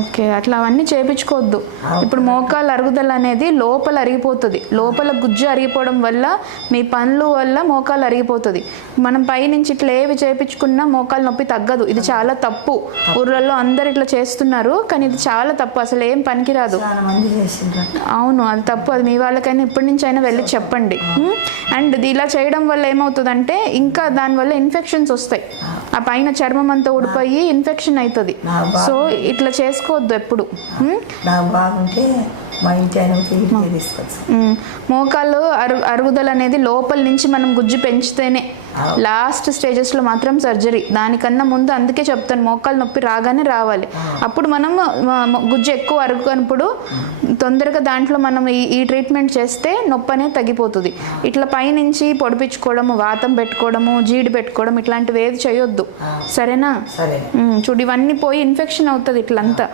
Okay, అట్లా అవన్నీ చేపించుకోవద్దు. ఇప్పుడు మోకాలు అరుగుదల అనేది లోపల అరిగిపోతుంది, లోపల గుజ్జు అరిగిపోవడం వల్ల మీ పనుల వల్ల మోకాలు అరిగిపోతుంది. మనం పైనుంచి ఇట్లా ఏవి చేపించుకున్నా మోకాలు నొప్పి తగ్గదు. ఇది చాలా తప్పు. ఊర్లలో అందరు ఇట్లా చేస్తున్నారు, కానీ ఇది చాలా తప్పు, అసలు ఏం పనికిరాదు. అవును, అది తప్పు. అది మీ వాళ్ళకైనా ఇప్పటి నుంచి అయినా వెళ్ళి చెప్పండి. అండ్ ఇలా చేయడం వల్ల ఏమవుతుందంటే ఇంకా దానివల్ల ఇన్ఫెక్షన్స్ వస్తాయి. ఆ పైన చర్మం అంతా ఊడిపోయి ఇన్ఫెక్షన్ అవుతుంది. సో ఇట్లా చేసుకోవద్దు ఎప్పుడు. మోకాలు అరుగుదల అనేది లోపల నుంచి మనం గుజ్జు పెంచితేనే, లాస్ట్ స్టేజెస్లో మాత్రం సర్జరీ. దానికన్నా ముందు అందుకే చెప్తాను, మోకాలు నొప్పి రాగానే రావాలి. అప్పుడు మనం గుజ్జు ఎక్కువ అరుగునప్పుడు తొందరగా దాంట్లో మనం ఈ ట్రీట్మెంట్ చేస్తే నొప్పి అనేది తగ్గిపోతుంది. ఇట్లా పైనుంచి పొడిపించుకోవడము, వాతం పెట్టుకోవడము, జీడి పెట్టుకోవడం ఇట్లాంటివి ఏది చేయొద్దు. సరేనా? చూడు, ఇవన్నీ పోయి ఇన్ఫెక్షన్ అవుతుంది ఇట్లంతా.